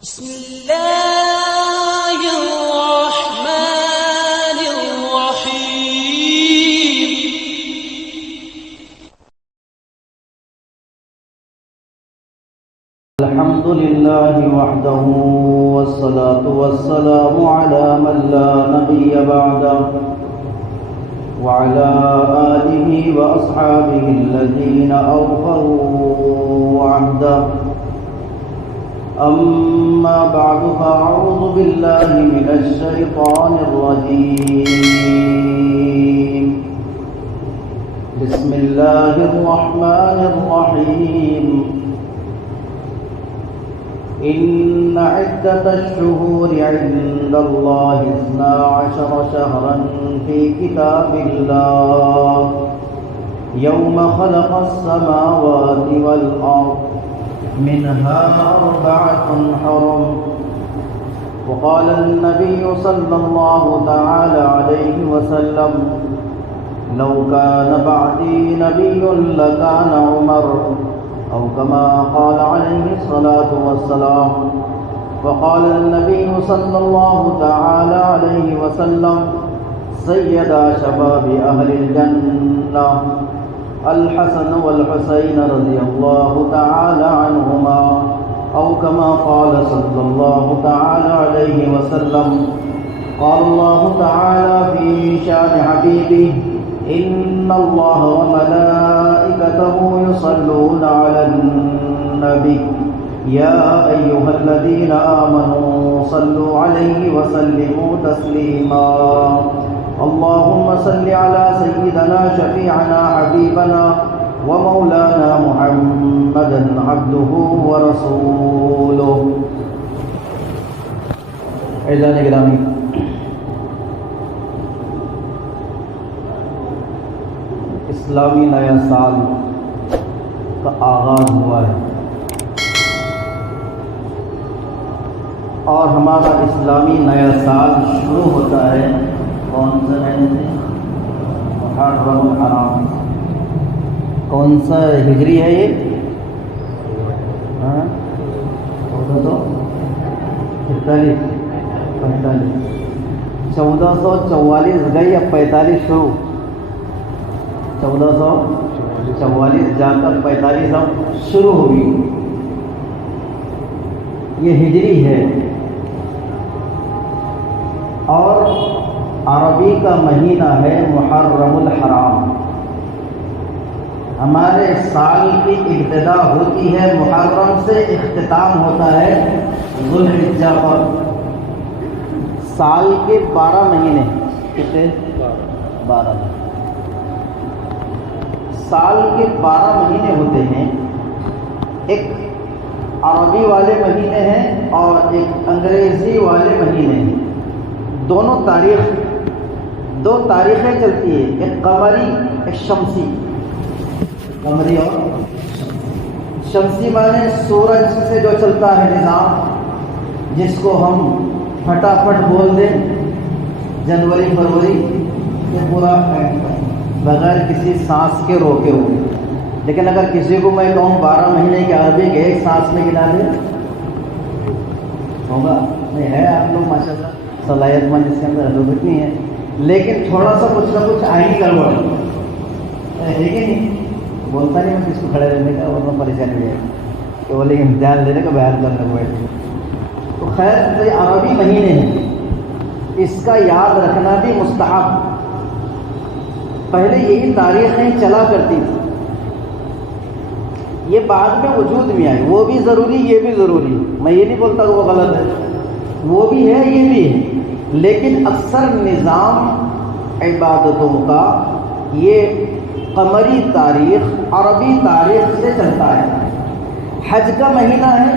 بسم الله الرحمن الرحيم. الحمد لله وحده والصلاة والسلام على من لا نبي بعده وعلى آله وأصحابه الذين أوفوا عهده. أما بعد فأعوذ بالله من الشيطان الرجيم. بسم الله الرحمن الرحيم. إن عدة الشهور عند الله 12 شهرا في كتاب الله يوم خلق السماوات والأرض منها 4 حرم. وقال النبي صلى الله تعالى عليه وسلم لو كان بعدي نبي لكان عمر أو كما قال عليه الصلاة والسلام. وقال النبي صلى الله تعالى عليه وسلم سيدا شباب أهل الجنة الحسن والحسين رضي الله تعالى عنهما أو كما قال صلى الله تعالى عليه وسلم. قال الله تعالى في شان حبيبه إن الله وملائكته يصلون على النبي يا أيها الذين آمنوا صلوا عليه وسلموا تسليما. اللهم صل على سيدنا شفيعنا حبيبنا ومولانا محمدا عبده ورسوله. اعزائي گرامی، اسلامی نیا سال کا آغاز ہوا ہے اور ہمارا اسلامی نیا سال شروع ہوتا ہے کون سے مہینے سے؟ محرم الحرام. کون سا ہجری ہے یہ؟ 1444 گئی، اب 45 شروع. 1444 جا کر 45 اب شروع ہوگی. یہ ہجری ہے اور عربی کا مہینہ ہے محرم الحرام. ہمارے سال کی ابتدا ہوتی ہے محرم سے، اختتام ہوتا ہے ذوالحجہ پر. سال کے 12 مہینے، کتنے؟ 12. سال کے 12 مہینے ہوتے ہیں. ایک عربی والے مہینے ہیں اور ایک انگریزی والے مہینے ہیں. دونوں دو تاریخیں چلتی ہیں، ایک قمری ایک شمسی. قمری اور شمسی معنی سورج سے جو چلتا ہے نظام، جس کو ہم پھٹافٹ بول دیں جنوری فروری، یہ پورا بغیر کسی سانس کے روکے ہوئے. لیکن اگر کسی کو میں کہوں 12 مہینے کی عربی کے ایک سانس میں گنا دے ہوگا؟ نہیں ہے. آپ لوگ ماشاء اللہ صلاحیت مند اس کے اندر حدود نہیں ہے، لیکن تھوڑا سا کچھ نہ کچھ آئینی گڑبڑ ہے کہ نہیں؟ بولتا نہیں میں کس کو کھڑے رہنے کا، ورنہ پریشانی ہے کہ بولے امتحان لینے کا بیان کرنے کو بیٹھے. تو خیر یہ عربی مہینے ہیں، اس کا یاد رکھنا بھی مستحب. پہلے یہی تاریخیں چلا کرتی تھی، یہ بعد میں وجود میں آئی. وہ بھی ضروری، یہ بھی ضروری. میں یہ نہیں بولتا کہ وہ غلط ہے، وہ بھی ہے یہ بھی ہے، لیکن اکثر نظام عبادتوں کا یہ قمری تاریخ عربی تاریخ سے چلتا ہے. حج کا مہینہ ہے،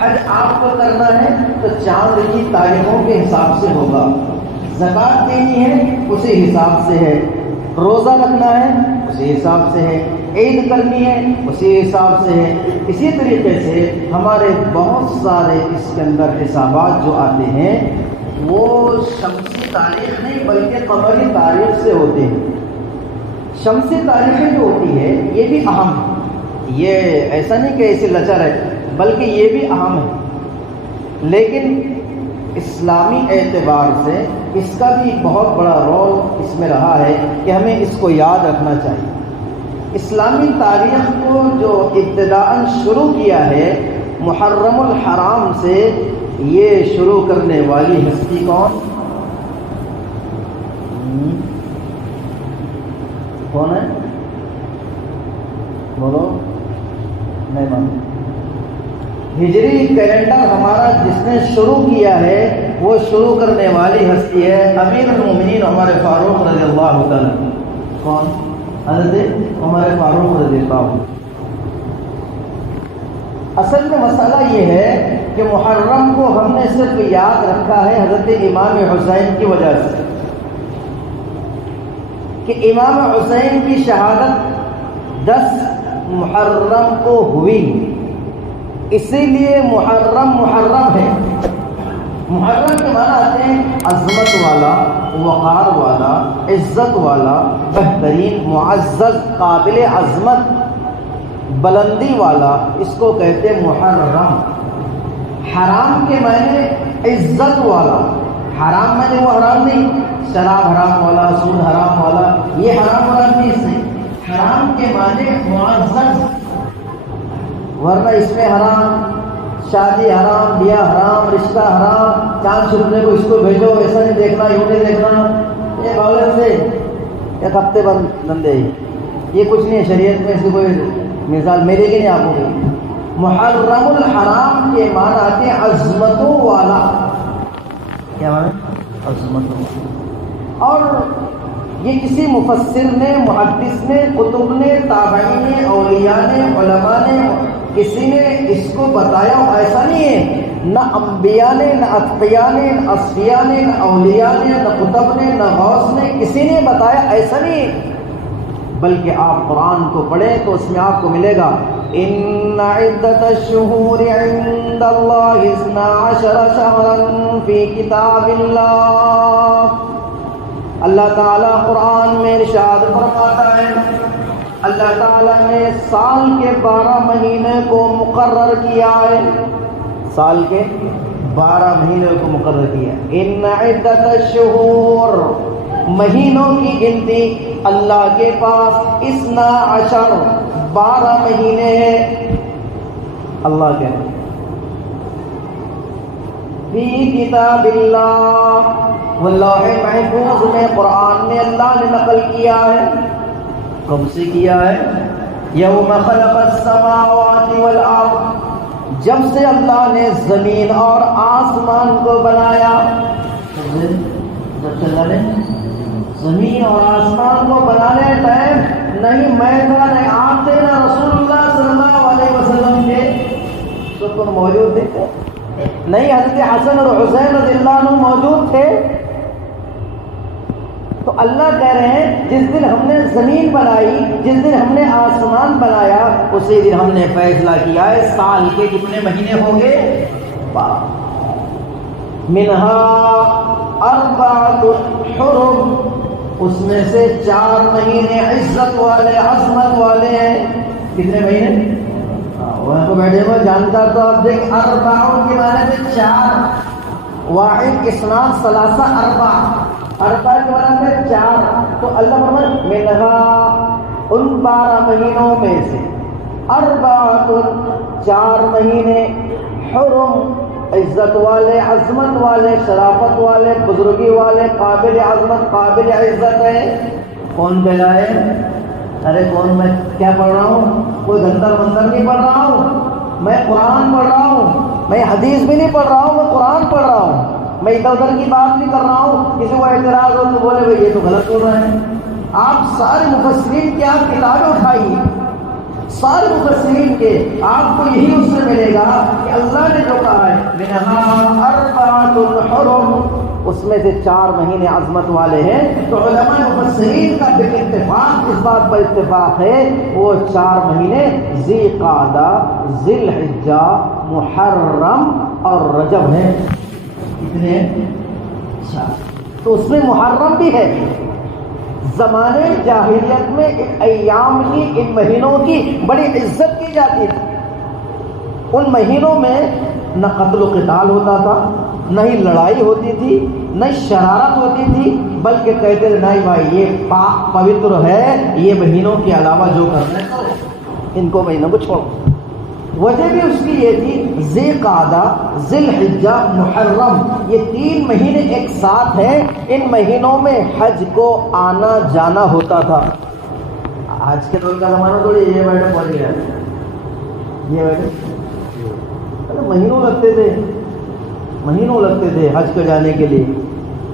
حج آپ کو کرنا ہے تو چاند کی تاریخوں کے حساب سے ہوگا. زکوٰۃ دینی ہے اسی حساب سے ہے، روزہ رکھنا ہے اسی حساب سے ہے، عید کرنی ہے اسی حساب سے ہے. اسی طریقے سے ہمارے بہت سارے اس کے اندر حسابات جو آتے ہیں وہ شمسی تاریخ نہیں بلکہ قمری تاریخ سے ہوتے ہیں. شمسی تاریخیں جو ہوتی ہے یہ بھی اہم ہے. یہ ایسا نہیں کہ ایسے لچر ہے، بلکہ یہ بھی اہم ہے. لیکن اسلامی اعتبار سے اس کا بھی بہت بڑا رول اس میں رہا ہے کہ ہمیں اس کو یاد رکھنا چاہیے۔ اسلامی تاریخ کو جو ابتداءً شروع کیا ہے محرم الحرام سے، یہ شروع کرنے والی ہستی کون ہے؟ بولو، نہیں مانو۔ ہجری کیلنڈر ہمارا جس نے شروع کیا ہے وہ شروع کرنے والی ہستی ہے امیر المومنین عمر فاروق رضی اللہ تعالیٰ۔ کون؟ حضرت عمر فاروق رضی اللہ عنہ۔ اصل میں مسئلہ یہ ہے کہ محرم کو ہم نے صرف یاد رکھا ہے حضرت امام حسین کی وجہ سے، کہ امام حسین کی شہادت 10 محرم کو ہوئی، اسی لیے محرم ہے۔ محرم کے معنی آتے ہیں عظمت والا، وقار والا، عزت والا، بہترین، معزز، قابل عظمت، بلندی والا، اس کو کہتے ہیں محرم۔ حرام کے معنی عزت والا، حرام معنی وہ حرام نہیں شراب حرام والا، سود حرام والا، یہ حرام والا نہیں، اس سے حرام کے معنی معزز، ورنہ اس میں حرام، شادی حرام، بیاہ حرام، رشتہ حرام، چاند چھپنے کو اس کو بھیجو، ایسا نہیں دیکھنا، یوں نہیں دیکھنا، یہ باولے سے ایک ہفتے بندے، یہ کچھ نہیں ہے شریعت میں، اس کی کوئی مثال میرے کی نہیں آپ کو۔ محرم الحرام کے معنی آتے ہیں عظمتوں والا، کیا معنی؟ عظمتوں۔ اور یہ کسی مفسر نے، محدث نے، کتب نے، تابعین نے، اولیاء نے، علماء نے، کسی نے اس کو بتایا ایسا نہیں ہے، نہ انبیاء نے، نہ اتقیاء نے، نہ اصفیاء نے، نہ اولیاء نے، نہ کتب نے، نہ غوث نے، کسی نے بتایا ایسا نہیں، بلکہ آپ قرآن کو پڑھیں تو اس میں آپ کو ملے گا ان عدت الشہور عند اللہ 12 شہرا فی کتاب اللہ۔ اللہ تعالیٰ قرآن میں ارشاد فرماتا ہے، اللہ تعالیٰ نے سال کے 12 مہینے کو مقرر کیا ہے، سال کے 12 مہینے کو مقرر کیا۔ ان عدت الشہور، مہینوں کی گنتی اللہ کے پاس 12 مہینے ہیں، اللہ کے فی کتاب اللہ، واللہ محفوظ میں قرآن نے اللہ نے نقل کیا ہے۔ کب سے کیا ہے؟ یوم خلق السماوات والارض، جب سے اللہ نے زمین اور آسمان کو بنایا، جب سے اللہ نے زمین اور آسمان کو بنانے ٹائم نہیں میں تھا، نہیں آپ تھے، نہ رسول اللہ صلی اللہ علیہ وسلم کے سب کو موجود تھے، نہیں حضرت حسن اور حسین رضی اللہ عنہ موجود تھے۔ تو اللہ کہہ رہے ہیں جس دن ہم نے زمین بنائی، جس دن ہم نے آسمان بنایا، اسی دن ہم نے فیصلہ کیا ہے سال کے کتنے مہینے ہوں گے؟ 12۔ منہا 4 حرم، اس میں سے 4 مہینے عزت والے، عظمت والے ہیں۔ کتنے مہینے؟ وہاں کو بیٹھے ہوئے جانتا تو آپ دیکھ، 4 کے معنی سے 4، واحد اسناد ثلاثہ، 4 کے معنی سے 4۔ تو اللہ فرماتا منہا، ان 12 مہینوں میں سے 4 مہینے حرم، عزت والے، عظمت والے، شرافت والے، بزرگی والے، قابل عظمت، قابل عزت ہے۔ کون کہلائے؟ ارے کون؟ میں کیا پڑھ رہا ہوں؟ کوئی گھنٹر منتر نہیں پڑھ رہا ہوں، میں قرآن پڑھ رہا ہوں، میں حدیث بھی نہیں پڑھ رہا ہوں، میں قرآن پڑھ رہا ہوں، میں ادھر ادھر کی بات نہیں کر رہا ہوں۔ کسی کو اعتراض ہو تو بولے بھائی یہ تو غلط ہو رہا ہے۔ آپ سارے مفسرین کی آپ کتابیں اٹھائیے، سارے مفسرین کے آپ کو یہی اس سے ملے گا کہ اللہ نے جو کہا ہے منہا 4 حرم، اس میں سے 4 مہینے عظمت والے ہیں۔ تو علماء مفسرین کا اتفاق اس بات پر اتفاق ہے، وہ 4 مہینے ذی قعدہ، ذی الحجہ، محرم اور رجب ہیں۔ کتنے ہیں؟ 4۔ تو اس میں محرم بھی ہے۔ زمانے جاہلیت میں ان ایام کی، ان مہینوں کی بڑی عزت کی جاتی تھی۔ ان مہینوں میں نہ قتل و قتال ہوتا تھا، نہ ہی لڑائی ہوتی تھی، نہ شرارت ہوتی تھی، بلکہ کہتے تھے نہیں بھائی یہ پاک پوتر ہے، یہ مہینوں کے علاوہ جو کرنا ہے تو ان کو مہینوں کو چھوڑو۔ وجہ بھی اس کی یہ تھی ذی قعدہ، ذی الحجہ، محرم، یہ 3 مہینے ایک ساتھ ہیں، ان مہینوں میں حج کو آنا جانا ہوتا تھا۔ آج کے دور کا زمانہ تھوڑی یہ بیٹھے پہنچ گیا، یہ بیٹھے مہینوں لگتے تھے حج کو جانے کے لیے،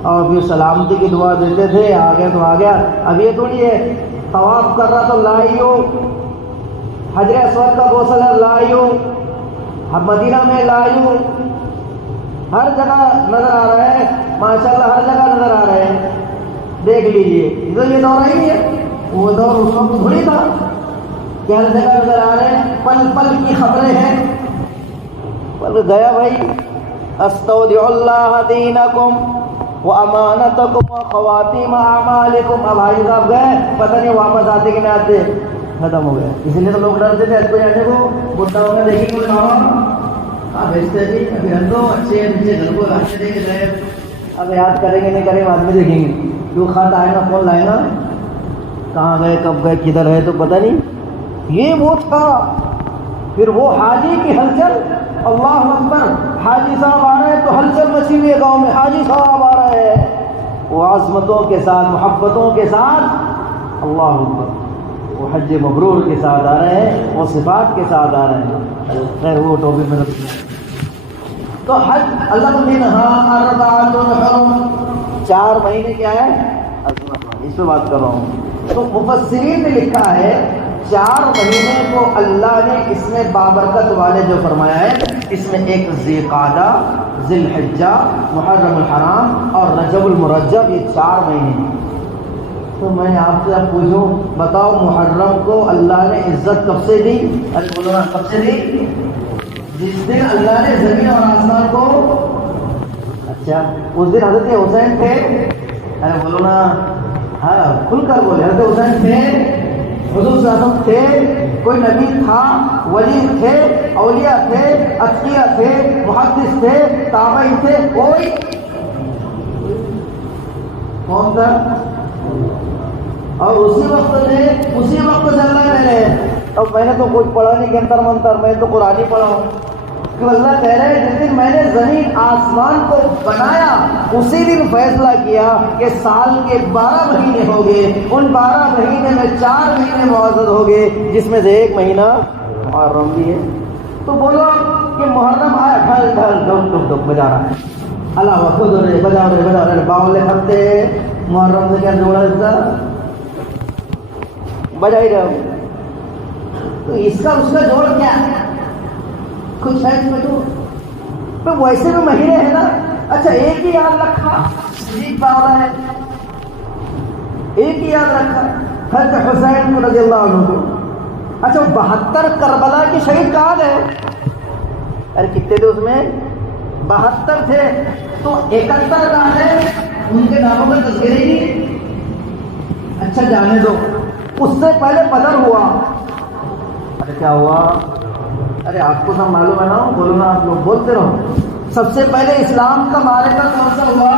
اور یہ سلامتی کی دعا دیتے تھے، آ گیا تو آ گیا۔ اب یہ تھوڑی ہے طواف کر رہا تو لائیو، حجر اسود کا غسل ہے لائیو، مدینہ میں لائیو، ہر جگہ نظر آ رہا ہے، ماشاءاللہ ہر جگہ نظر آ رہے ہیں، دیکھ لیجئے۔ یہ دور ہی ہے، وہ دور اس وقت تھوڑی تھا کہ ہر جگہ نظر آ رہے ہیں، پل پل کی خبریں ہیں۔ پر گیا بھائی، استودع اللہ دینکم وامانتکم وخواتیم اعمالکم، اب حاجی صاحب گئے، پتہ نہیں واپس آتے کہ نہیں آتے، ختم ہو گیا۔ اس لیے تو لوگ ڈرتے تھے حج کو جانے کو، بڈھا ہونا دیکھیں گے آپ بھیجتے تھے، ابھی ہم تو اچھے گھر کو اچھے دے کے گئے، اب یاد کریں گے نہیں کریں گے بعد میں دیکھیں گے، کیوں خط آئے گا فون لائے گا، کہاں گئے کب گئے کدھر ہے تو پتہ نہیں۔ یہ وہ تھا، پھر وہ حاجی کی ہلچل، اللہ اکبر، حاجی صاحب آ رہے ہیں تو ہلچل مچی ہوئی ہے گاؤں میں، حاجی صاحب آ رہے ہیں، وہ عظمتوں کے ساتھ، محبتوں کے ساتھ، اللہ اکبر، وہ حج مبرور کے ساتھ آ رہے ہیں، وہ صفات کے ساتھ آ رہے ہیں۔ خیر وہ ٹاپک میں تو حج اللہ منہا اربعۃ حرم، 4 مہینے کیا ہے، اس پہ بات کر رہا ہوں۔ تو مفسرین نے لکھا ہے 4 مہینے کو اللہ نے اس میں بابرکت والے جو فرمایا ہے، اس میں ایک ذی قعدہ، ذی الحجہ، محرم الحرام اور رجب المرجب، یہ 4 مہینے ہیں۔ تو میں آپ سے اب پوچھوں، بتاؤ محرم کو اللہ نے عزت کب سے دی؟ ارے بولو نا، کب سے دی؟ جس دن اللہ نے زمین اور آسمان کو، اچھا اس دن حضرت حسین تھے، ارے بولو نا، ہاں کھل کر بولے، حضرت حسین تھے، حضور صلی اللہ علیہ وسلم تھے، کوئی نبی تھا، ولی تھے، اولیاء تھے، اتقیاء تھے، محدث تھے، تابعین تھے، کوئی کون تھا؟ اور اسی وقت سے اللہ کہہ رہے ہیں، اب میں نے تو کچھ پڑھا نہیں جنتر منتر، میں تو قرآن ہی پڑھا ہوں، کہ اللہ کہہ رہے ہیں جس دن میں نے زمین آسمان کو بنایا اسی دن فیصلہ کیا کہ سال کے 12 مہینے ہو گئے، ان 12 مہینے میں 4 مہینے معزز ہو گئے، جس میں سے 1 مہینہ محرم بھی ہے۔ تو بولو کہ محرم آیا، ڈھل ڈھل ڈھک ڈھک ڈھک بجا رہا ہے، اللہ خود رہے بجا رہے باولے ہفتے، محرم سے کیا جوڑا ہے، بجا ہی رہے ہو، تو اس کا جوڑ کیا ہے؟ کچھ ہے اس میں تو ویسے بھی مہینے ہیں نا، اچھا ایک ہی یاد رکھا، شریف باورا ہے، ایک ہی یاد رکھا، حضرت حسین رضی اللہ عنہ کو، اچھا 72 کربلا کے شہید کہاں گئے؟ ارے کتنے تھے اس میں؟ 72 تھے، تو 71 کہاں ہے؟ ان کے ناموں کا تذکرہ ہی نہیں۔ اچھا جانے دو، اس سے پہلے بدر ہوا، ارے کیا ہوا؟ ارے آپ کو سب معلوم ہے نا، بولو نا، آپ لوگ بولتے رہو۔ سب سے پہلے اسلام کا معرکہ کون سا ہوا؟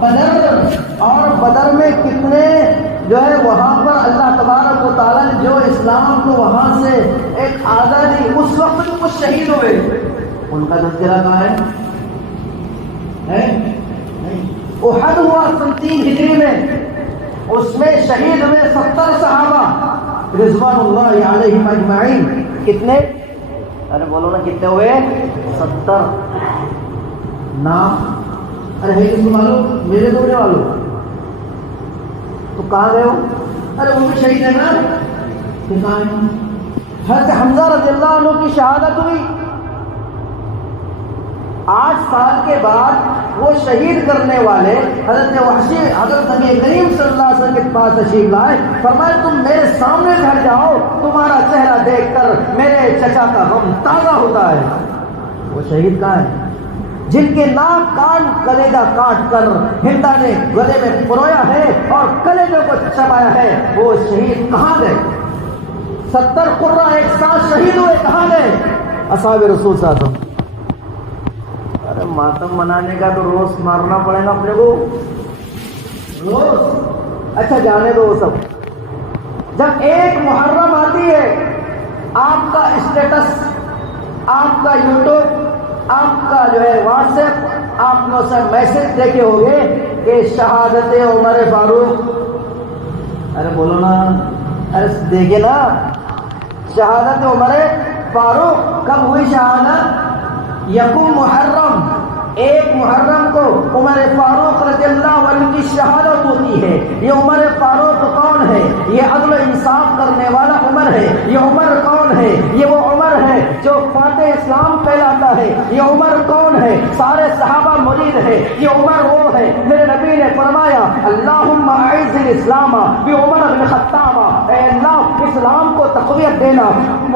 بدر، اور بدر میں کتنے جو ہے وہاں پر اللہ تبارک و تعالیٰ نے جو اسلام کو وہاں سے ایک آزادی، اس وقت جو کچھ شہید ہوئے ان کا تذکرہ کہاں ہے؟ احد ہوا 3 ہجری میں، اس میں شہید ہوئے 70 صحابہ رضوان اللہ علیہم اجمعین، کتنے؟ ارے بولو نا کتنے ہوئے؟ 70 نام، ارے ہے کس کو معلوم؟ میرے دوڑنے والوں، تو کہاں گئے ہو؟ ارے وہ بھی شہید ہے نا، کہاں ہے؟ حضرت حمزہ رضی اللہ عنہ کی شہادت ہوئی، 8 سال کے بعد وہ شہید کرنے والے حضرت وحشی حضرت نبی کریم صلی اللہ علیہ وسلم کے پاس تشریف لائے، فرمایا تم میرے سامنے بیٹھ جاؤ، تمہارا چہرہ دیکھ کر میرے چچا کا غم تازہ ہوتا ہے۔ وہ شہید کہاں ہے؟ جن کے ناک کان کلیجہ کاٹ کر ہندا نے گلے میں پرویا ہے اور کلیجوں کو چبایا ہے، وہ شہید کہاں گئے؟ 70 قرہ ایک ساتھ شہید ہوئے، کہاں گئے؟ اصحاب رسول صلی اللہ علیہ وسلم، ارے ماتم منانے کا تو روز مارنا پڑے گا اپنے کو روز. اچھا جانے دو وہ سب. جب ایک محرم آتی ہے آپ کا اسٹیٹس, آپ کا یوٹیوب, آپ کا جو ہے واٹس ایپ, آپ نے اسے میسج دیکھے ہوگے کہ شہادت عمر فاروق. ارے بولو نا, ارے دیکھے نا شہادت عمر فاروق. کب ہوئی شہادت؟ یکم محرم, ایک محرم کو عمر فاروق رضی اللہ عنہ کی شہادت ہوتی ہے. یہ عمر فاروق کون ہے؟ یہ عدل و انصاف کرنے والا عمر ہے. یہ عمر کون ہے؟ یہ وہ عمر ہے جو فاتح اسلام کہلاتا ہے. یہ عمر کون ہے؟ سارے صحابہ مرید ہے. یہ عمر وہ ہے, میرے نبی نے فرمایا اللہم اعز الاسلام بعمر بن خطاب, اے اللہ اسلام کو تقویت دینا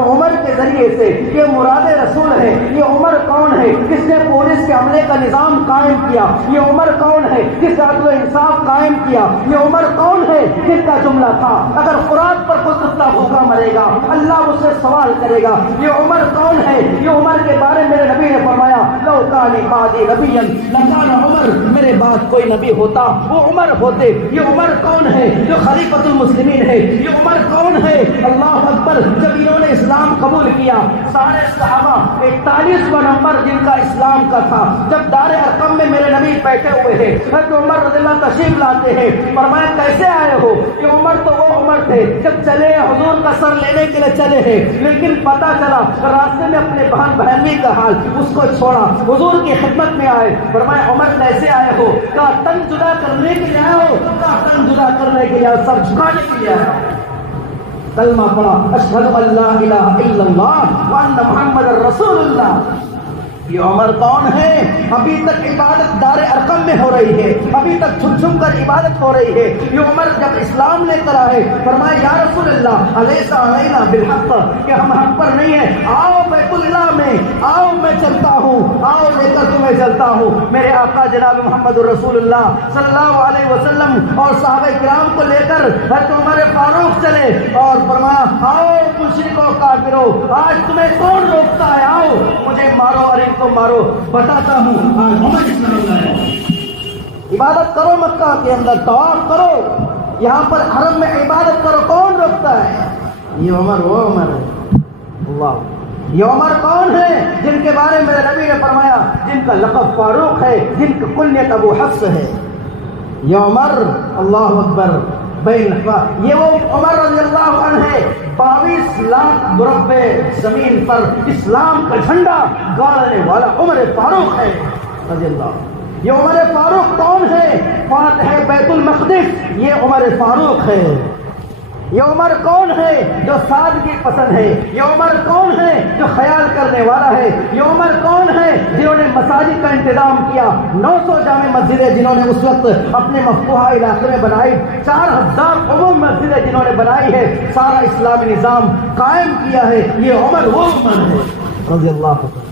عمر کے ذریعے سے. یہ مراد رسول ہے. یہ عمر کون ہے؟ جس نے پولیس کے عملے کا نظام قائم کیا. یہ عمر کون ہے؟ جس نے عدل و انصاف قائم کیا. یہ عمر کون ہے؟ جس کا جملہ تھا اگر فرات پر کوئی کتا بھوکا مرے گا اللہ اس سے سوال کرے گا. یہ عمر کون ہے؟ یہ عمر کے بارے میں میرے نبی نے فرمایا لو کان بعدی نبی لکان عمر, میرے بعد کوئی نبی ہوتا وہ عمر ہوتے. یہ عمر کون ہے جو خلیفۃ المسلمین ہے؟ یہ عمر کون ہے؟ اللہ اکبر. جب انہوں نے اسلام قبول کیا سارے صحابہ 41واں نمبر جن کا اسلام کا تھا, جب دار ارقم میں میرے نبی بیٹھے ہوئے ہیں, حضرت عمر رضی اللہ تشریف لاتے ہیں. فرمایا کیسے آئے ہو؟ یہ عمر تو وہ عمر تھے جب چلے حضور کا سر لینے کے لیے چلے ہیں, لیکن پتا چلا راستے میں اپنے بہن بہنوی کا حال, اس کو چھوڑا حضور کی خدمت میں آئے. فرمایا عمر کیسے آئے ہو؟ کہا تن جدا کرنے کے لیے آئے ہو. کہا تن جدا کرنے کے لیے, سر جھکانے کے لیے آئے ہو. کلمہ پڑھا اشہد ان لا الہ الا اللہ وان محمد رسول اللہ. یہ عمر کون ہے؟ ابھی تک عبادت دار ارقم میں ہو رہی ہے, ابھی تک جھم جھم کر عبادت ہو رہی ہے. یہ عمر جب اسلام لے کر آئے فرمایا یا رسول اللہ الیس علینا بالحق, کہ ہم حق پر نہیں ہیں, آؤ بیت اللہ میں, آؤ میں چلتا ہوں, آؤ لے کر تمہیں چلتا ہوں. میرے آقا جناب محمد رسول اللہ صلی اللہ علیہ وسلم اور صحابہ کرام کو لے کر حضرت عمر فاروق چلے اور فرمایا آؤ مشرکو کافرو, آج تمہیں کون روکتا ہے, آؤ مجھے مارو اور کو مارو. بتاتا ہوں آج عمر اسلام لایا. عبادت کرو مکہ کے اندر, طواف کرو, یہاں پر حرم میں عبادت کرو, کون روکتا ہے؟ یہ عمر وہ عمر ہے. اللہ, یہ عمر کون ہے جن کے بارے میں نبی نے فرمایا جن کا لقب فاروق ہے, جن کا کنیت ابو حفص ہے. یہ عمر اللہ اکبر بین, یہ وہ عمر رضی اللہ عنہ ہے 22 لاکھ مربع زمین پر اسلام کا جھنڈا گاڑنے والا عمر فاروق ہے رضی اللہ. یہ عمر فاروق کون ہے؟ فاتح بیت المقدس, یہ عمر فاروق ہے. یہ عمر کون ہے جو سادگی پسند ہے؟ یہ عمر کون ہے جو خیال کرنے والا ہے؟ یہ عمر کون ہے جنہوں نے مساجد کا انتظام کیا؟ 900 جامع مسجدیں جنہوں نے اس وقت اپنے مفتوحہ علاقے میں بنائی, 4000 عموم مسجدیں جنہوں نے بنائی ہے, سارا اسلامی نظام قائم کیا ہے. یہ عمر وہ عمر ہے رضی اللہ عنہ.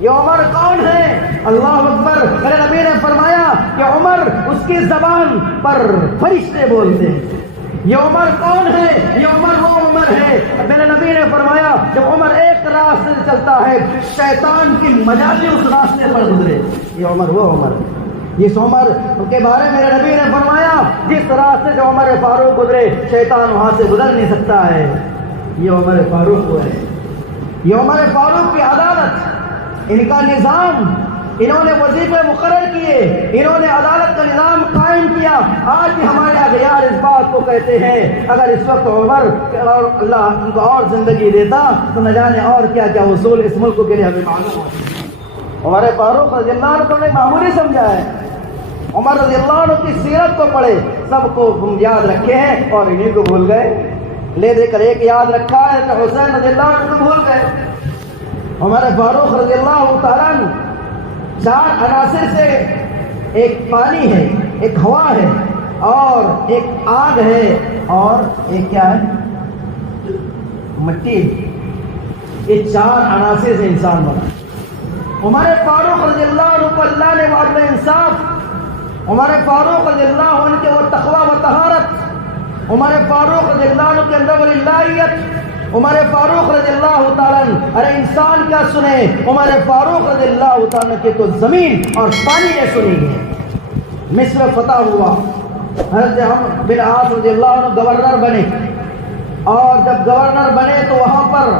یہ عمر کون ہے؟ اللہ اکبر. میرے نبی نے فرمایا کہ عمر اس کی زبان پر فرشتے بولتے ہیں. یہ عمر کون ہے؟ یہ عمر وہ عمر ہے. میرے نبی نے فرمایا جب عمر ایک راستے سے چلتا ہے شیطان کی مجالی اس راستے پر گزرے. یہ عمر وہ عمر ہے. اس عمر کے بارے میں میرے نبی نے فرمایا جس راستے سے عمر فاروق گزرے شیطان وہاں سے گزر نہیں سکتا ہے. یہ عمر فاروق وہ ہے. یہ عمر فاروق کی عدالت, ان کا نظام, انہوں نے وظیفے مقرر کیے, انہوں نے عدالت کا نظام قائم کیا. آج بھی ہمارے اغیار اس بات کو کہتے ہیں اگر اس وقت عمر اور اللہ ان کو اور زندگی دیتا تو نہ جانے اور کیا کیا اصول اس ملک کے لیے ہمیں معلوم ہوتے. عمر فاروق رضی اللہ عنہ کو نے معمولی سمجھا ہے. عمر رضی اللہ عنہ کی سیرت کو پڑھے, سب کو ہم یاد رکھے ہیں اور انہیں کو بھول گئے. لے دے کر ایک یاد رکھا ہے کہ حسین رضی اللہ عنہ کو بھول گئے. عمر فاروق رضی اللہ تعالیٰ عنہ 4 عناصر سے, ایک پانی ہے, ایک ہوا ہے اور ایک آگ ہے اور ایک کیا ہے؟ مٹی. یہ 4 عناصر سے انسان بنا. عمر فاروق رضی اللہ عنہ کو اللہ نے وعدل انصاف, عمر فاروق رضی اللہ عنہ کے وہ تقوی و طہارت, عمر فاروق رضی اللہ عنہ کے اندر وہ الہیت, عمر فاروق رضی اللہ تعالیٰ عنہ، ارے انسان کیا سنے، عمر فاروق رضی اللہ تعالیٰ کی تو زمین اور پانی نے سنی ہے۔ مصر فتح ہوا، حضرت عمرو بن عاص رضی اللہ عنہ گورنر بنے، اور جب گورنر بنے تو وہاں پر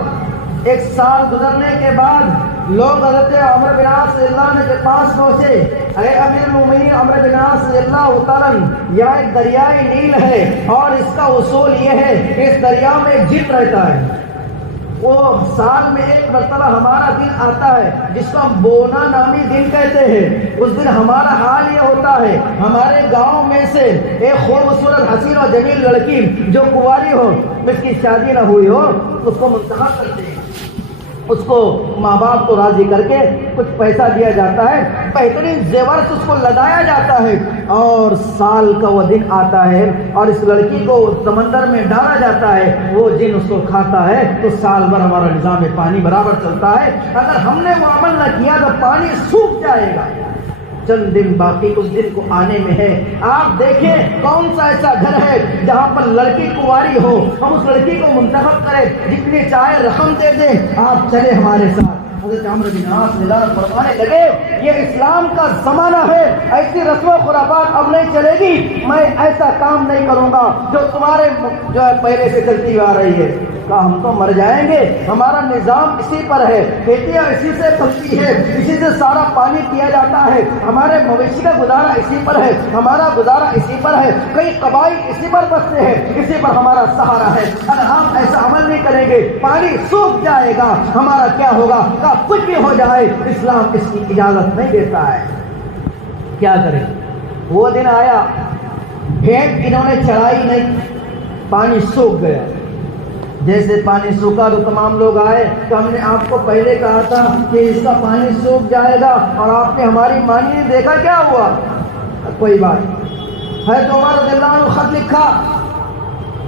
ایک سال گزرنے کے بعد لوگ حضرت عمرو بن عاص رضی اللہ عنہ کے پاس پہنچے، اے امیر المومنین عمرو بن عاص رضی اللہ تعالیٰ عنہ، یہاں ایک دریائے نیل ہے اور اس کا اصول یہ ہے کہ اس دریا میں جن رہتا ہے، وہ سال میں ایک مرتبہ ہمارا دن آتا ہے جس کو ہم بونا نامی دن کہتے ہیں۔ اس دن ہمارا حال یہ ہوتا ہے، ہمارے گاؤں میں سے ایک خوبصورت حسین اور جمیل لڑکی جو کنواری ہو، جس کی شادی نہ ہوئی ہو، اس کو منتخب کرتے ہیں، اس کو ماں باپ کو راضی کر کے کچھ پیسہ دیا جاتا ہے، بہترین زیور سے اس کو لگایا جاتا ہے، اور سال کا وہ دن آتا ہے اور اس لڑکی کو سمندر میں ڈالا جاتا ہے، وہ جن اس کو کھاتا ہے تو سال بھر ہمارا نظام پانی برابر چلتا ہے۔ اگر ہم نے وہ عمل نہ کیا تو پانی سوکھ جائے گا۔ چند دن باقی اس دن کو آنے میں ہے، آپ دیکھیں کون سا ایسا گھر ہے جہاں پر لڑکی کنواری ہو، ہم اس لڑکی کو منتخب کریں، جتنی چاہے رقم دے دیں، آپ چلے ہمارے ساتھ۔ حضرت عمرو بن عاص رضی اللہ عنہ فرمانے لگے، یہ اسلام کا زمانہ ہے، ایسی رسم و خرافات اب نہیں چلے گی، میں ایسا کام نہیں کروں گا جو تمہارے جو ہے پہلے سے چلتی آ رہی ہے۔ کہا ہم تو مر جائیں گے، ہمارا نظام اسی پر ہے، کھیتیاں اسی سے پھلتی ہے، اسی سے سارا پانی پیا جاتا ہے، ہمارے مویشی کا گزارا اسی پر ہے، ہمارا گزارا اسی پر ہے، کئی قبائل اسی پر بستے ہیں، اسی پر ہمارا سہارا ہے، اگر ہم ایسا عمل نہیں کریں گے پانی سوکھ جائے گا، ہمارا کیا ہوگا؟ کہا کچھ بھی ہو جائے اسلام اس کی اجازت نہیں دیتا ہے۔ کیا کریں؟ وہ دن آیا، پھینک انہوں نے چڑھائی نہیں، پانی سوکھ گیا۔ جیسے پانی سوکھا تو تمام لوگ آئے کہ ہم نے آپ کو پہلے کہا تھا کہ اس کا پانی سوکھ جائے گا اور آپ نے ہماری مانی نہیں، دیکھا کیا ہوا؟ کوئی بات۔ حضرت عمر رضی اللہ عنہ خط لکھا،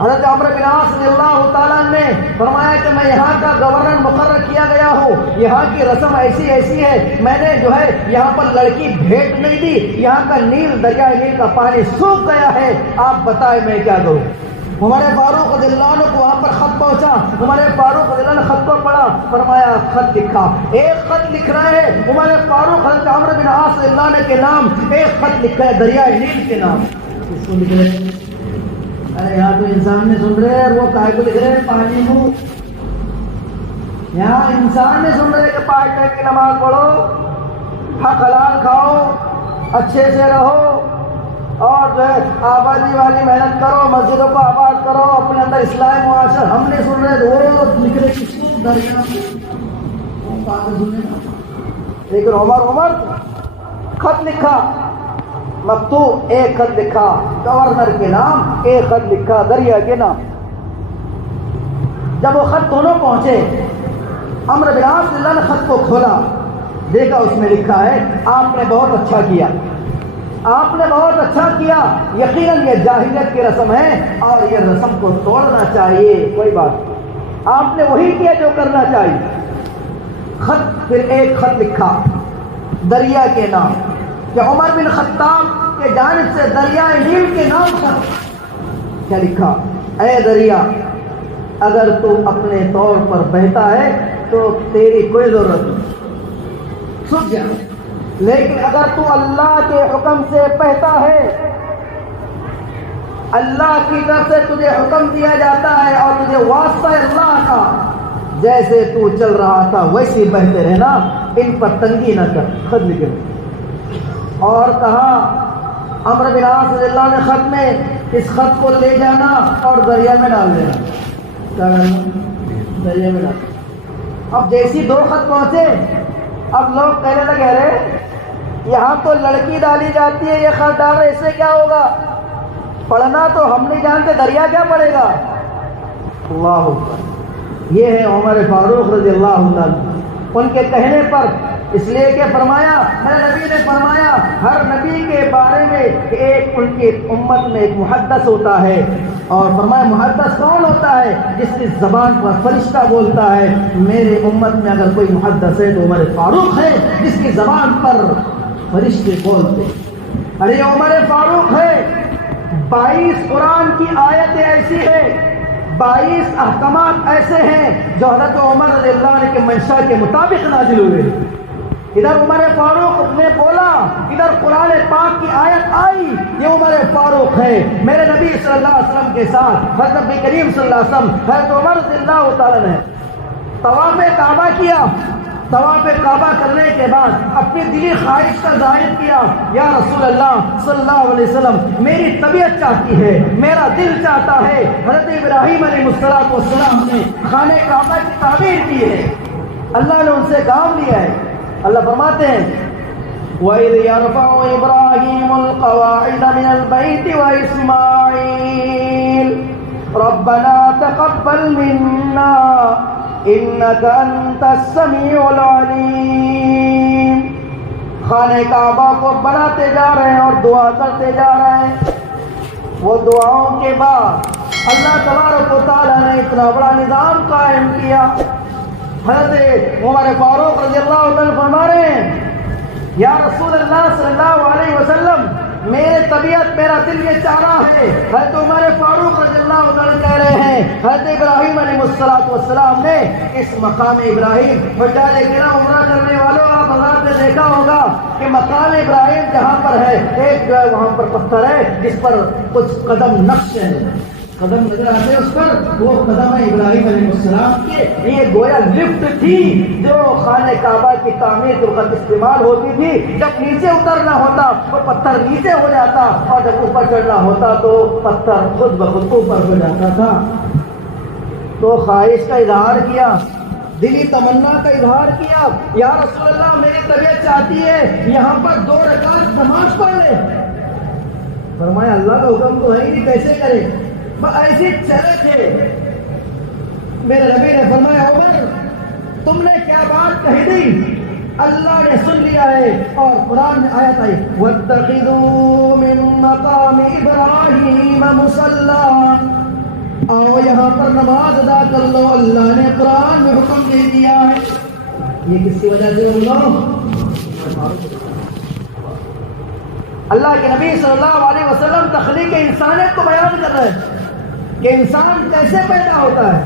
حضرت عمرو بن عاص رضی اللہ تعالیٰ نے فرمایا کہ میں یہاں کا گورنر مقرر کیا گیا ہوں، یہاں کی رسم ایسی ایسی ہے، میں نے جو ہے یہاں پر لڑکی بھیٹ نہیں دی، یہاں کا نیل دریائے نیل کا پانی سوکھ گیا ہے، آپ بتائیں میں کیا کروں؟ عمر فاروق رضی اللہ عنہ کو وہاں پر خط پہنچا، عمر فاروق رضی اللہ عنہ خط کو پڑھا، فرمایا خط لکھا، ایک خط لکھ رہے ہیں عمر فاروق حضرت عمرو بن عاص رضی اللہ عنہ کے نام، ایک خط لکھا ہے دریائے نیل کے نام۔ اس کو لکھ رہے، ارے یہاں تو انسان نے سن رہے ہیں، اور وہ کائے کو لکھ رہے ہیں پانی منہ، یہاں انسان نے سن رہے کہ 5 ٹائم کی نماز پڑھو، حق حلال کھاؤ، اچھے سے رہو، اور جو ہے آبادی والی محنت کرو، مسجدوں کو آباد کرو، اپنے اندر اسلامی معاشرہ، ہم نے سن رہے وہ لکھ رہے کس کو دریا میں، لیکن عمر خط لکھا، مکتوب ایک خط لکھا گورنر کے نام، ایک خط لکھا دریا کے نام۔ جب وہ خط دونوں پہنچے، عمرو بن عاص رضی اللہ عنہ نے خط کو کھولا، دیکھا اس میں لکھا ہے آپ نے بہت اچھا کیا، آپ نے بہت اچھا کیا، یقیناً یہ جاہلیت کی رسم ہے اور یہ رسم کو توڑنا چاہیے، کوئی بات، آپ نے وہی کیا جو کرنا چاہیے۔ خط پھر ایک خط لکھا دریا کے نام کہ عمر بن خطاب کے جانب سے دریائے نیل کے نام پر کیا لکھا؟ اے دریا، اگر تو اپنے طور پر بہتا ہے تو تیری کوئی ضرورت نہیں، سوکھ جا، لیکن اگر تو اللہ کے حکم سے بہتا ہے، اللہ کی طرف سے تجھے حکم دیا جاتا ہے اور تجھے واسطہ اللہ کا، جیسے تو چل رہا تھا ویسے ہی بہتے رہنا، ان پر تنگی نہ کر۔ خط لکھے اور کہا عمرو بن عاص رضی اللہ عنہ نے خط میں اس خط کو لے جانا اور دریا میں ڈال دینا، کیا کرنا؟ دریا میں ڈال۔ اب جیسی 2 خط پہنچے، اب لوگ کہنے لگے رہے یہاں تو لڑکی ڈالی جاتی ہے، یہ خط ڈال رہے، اس سے کیا ہوگا؟ پڑھنا تو ہم نہیں جانتے، دریا کیا پڑے گا؟ اللہ اکبر۔ یہ ہے عمر فاروق رضی اللہ عنہ، ان کے کہنے پر، اس لیے کہ فرمایا، میرے نبی نے فرمایا ہر نبی کے بارے میں ایک ان کی امت میں ایک محدث ہوتا ہے، اور فرمایا محدث کون ہوتا ہے؟ جس کی زبان پر فرشتہ بولتا ہے۔ میرے امت میں اگر کوئی محدث ہے تو عمر فاروق ہے، جس کی زبان پر فرشتے بولتے۔ ارے عمر فاروق ہے، 22 قرآن کی آیتیں ایسی ہے 22 احکامات ایسے ہیں جو حضرت عمر رضی اللہ عنہ کے منشا کے مطابق نازل ہوئے. ادھر عمر فاروق نے بولا, ادھر قرآن پاک کی آیت آئی, یہ عمر فاروق ہے. میرے نبی صلی اللہ علیہ وسلم کے ساتھ حضرت نبی کریم صلی اللہ علیہ وسلم حضرت عمر رضی اللہ تعالیٰ نے طواف کعبہ کیا. طواف کعبہ کرنے کے بعد اپنی دلی خواہش کا ظاہر کیا, یا رسول اللہ صلی اللہ علیہ وسلم, میری طبیعت چاہتی ہے, میرا دل چاہتا ہے. حضرت ابراہیم علیہ السلام نے خانہ کعبہ کی تعمیر کی ہے, اللہ نے ان سے کام لیا ہے. اللہ فرماتے ہیں وَإِذْ يَرْفَعُ إِبْرَاهِيمُ الْقَوَاعِدَ مِنَ الْبَيْتِ وَإِسْمَاعِيلُ رَبَّنَا تَقَبَّلْ مِنَّا إِنَّكَ أَنْتَ السَّمِيعُ الْعَلِيمُ. خانہ کعبہ کو بناتے جا رہے ہیں اور دعا کرتے جا رہے ہیں. وہ دعاؤں کے بعد اللہ تبارک و تعالیٰ نے اتنا بڑا نظام قائم کیا. حضرت عمر فاروق رضی اللہ عنہ فرما رہے ہیں, یا رسول اللہ صلی اللہ علیہ وسلم, میرے طبیعت میرا دل یہ چاہ رہا ہے. حضرت عمر فاروق رضی اللہ عنہ کہہ رہے ہیں, حضرت ابراہیم علیہ السلام نے اس مقام ابراہیم, بجائے کرام عمرہ کرنے والوں, آپ حضرات نے دیکھا ہوگا کہ مقام ابراہیم جہاں پر ہے, ایک جو ہے وہاں پر پتھر ہے جس پر کچھ قدم نقش ہیں, قدم نظر آتے ہیں اس پر, وہ قدم ابراہیم علیہ السلام کے. یہ گویا لفٹ تھی جو خانہ کعبہ کی تعمیر کے وقت استعمال ہوتی تھی. جب نیچے اترنا ہوتا تو پتھر نیچے ہو جاتا, اور جب اوپر چڑھنا ہوتا تو پتھر خود بخود اوپر ہو جاتا تھا. تو خواہش کا اظہار کیا, دلی تمنا کا اظہار کیا, یا رسول اللہ میری طبیعت چاہتی ہے یہاں پر 2 رکعت نماز پڑھ لے. فرمایا اللہ کا حکم تو ہے ہی نہیں, کیسے کرے. ایسے چلے تھے. میرے نبی نے فرمایا عمر تم نے کیا بات کہی تھی, اللہ نے سن لیا ہے. اور قرآن میں آیت آئی وَاتَّخِذُوا مِن مَّقَامِ إِبْرَاهِيمَ مُصَلًّى, آؤ یہاں پر نماز ادا کر لو, اللہ نے قرآن میں حکم دے دیا ہے. یہ کس کی وجہ سے اللہ کے نبی صلی اللہ علیہ وسلم تخلیق انسانیت کو بیان کر رہے ہیں کہ انسان کیسے پیدا ہوتا ہے.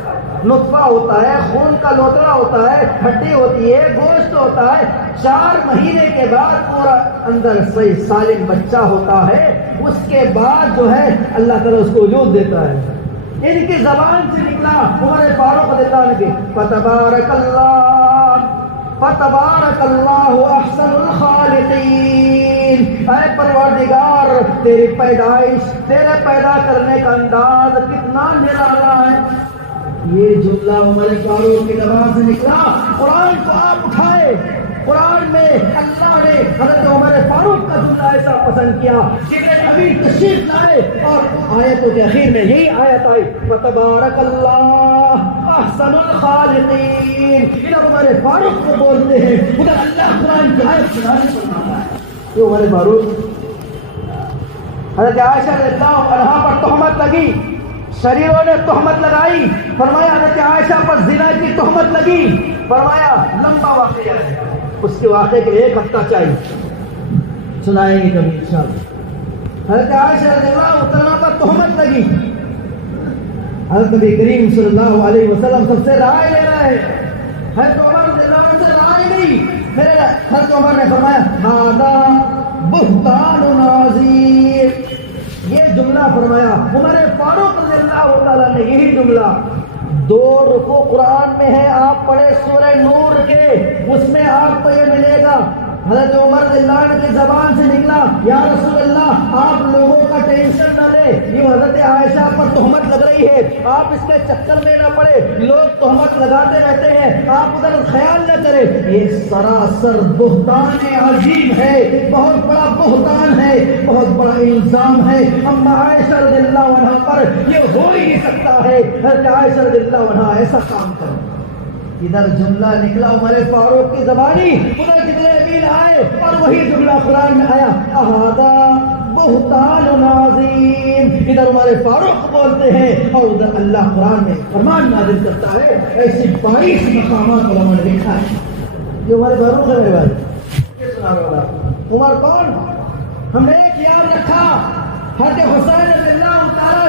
نطفہ ہوتا ہے, خون کا لوتڑا ہوتا ہے, ہڈی ہوتی ہے, گوشت ہوتا ہے, 4 مہینے کے بعد پورا اندر صحیح سالم بچہ ہوتا ہے. اس کے بعد جو ہے اللہ تعالیٰ اس کو وجود دیتا ہے. ان کی زبان سے نکلا عمر فاروق رضی اللہ عنہ کی فتبارک اللہ احسن الخالقین. اے پروردگار تیری پیدائش, تیرے پیدا کرنے کا انداز کتنا نرالا ہے. یہ جملہ عمر فاروق کی زبان سے نکلا. قرآن کو آپ اٹھائے, قرآن میں اللہ نے حضرت عمر فاروق کا جملہ ایسا پسند کیا, جبریل امین تشریف لائے اور آیتوں کے اخیر میں یہی آیت آئی فتبارک اللہ احسن الخالقین. ادھر عمر فاروق کو بولتے ہیں, ادھر اللہ قرآن کی آیت سنانے فرماتا ہے. یہ عمر فاروق. حضرت عائشہ رضی اللہ عنہا پر تہمت لگی, شریعوں نے تہمت لگائی. فرمایا حضرت عائشہ پر زنا کی تہمت لگی. فرمایا لمبا واقعہ ہے, اس کے واقعے کے 1 ہفتہ چاہیے, سنائیں گے کبھی انشاءاللہ. حضرت عائشہ رضی اللہ عنہا پر تہمت لگی. حضرت نبی کریم صلی اللہ علیہ وسلم سب سے رائے لے رہے ہیں. حضرت عمر رضی اللہ عنہ سے رائے نہیں. میرے حضرت عمر نے فرمایا ھذا بہتان عظیم. یہ جملہ فرمایا عمر فاروق رضی اللہ تعالیٰ نے. یہی جملہ 2 رکوع قرآن میں ہے, آپ پڑھے سورہ نور کے, اس میں آپ کو یہ ملے گا. حضرت عمر رضی اللہ عنہ کی زبان سے نکلا یا رسول اللہ آپ لوگوں کا ٹینشن نہ لیں, یہ حضرت عائشہ پر تہمت لگ رہی ہے, آپ اس کے چکر میں نہ پڑے, لوگ تہمت لگاتے رہتے ہیں, آپ ادھر خیال نہ کریں. یہ سراسر بہتان عظیم ہے, بہت بڑا بہتان ہے, بہت بڑا الزام ہے. اما عائشہ رضی اللہ عنہ پر یہ ہو ہی نہیں سکتا ہے. حضرت عائشہ رضی اللہ عنہ ایسا کام کرو. ادھر جملہ نکلا عمر فاروق کی زبانی, ادھر جبریل امین آئے اور وہی جملہ قرآن میں آیا ھذا بہتان عظیم. ادھر عمر فاروق بولتے ہیں اور ادھر اللہ قرآن میں فرمان نازل کرتا ہے. ایسی 22 مقامات علماء نے لکھا ہے. یہ عمر فاروق ہے میرے بھائی. یہ سنا رہا عمر کون, ہم نے ایک یاد رکھا حضرت حسین رضی اللہ تعالیٰ,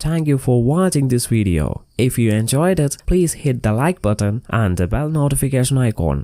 Thank you for watching this video. If you enjoyed it, please hit the like button and the bell notification icon.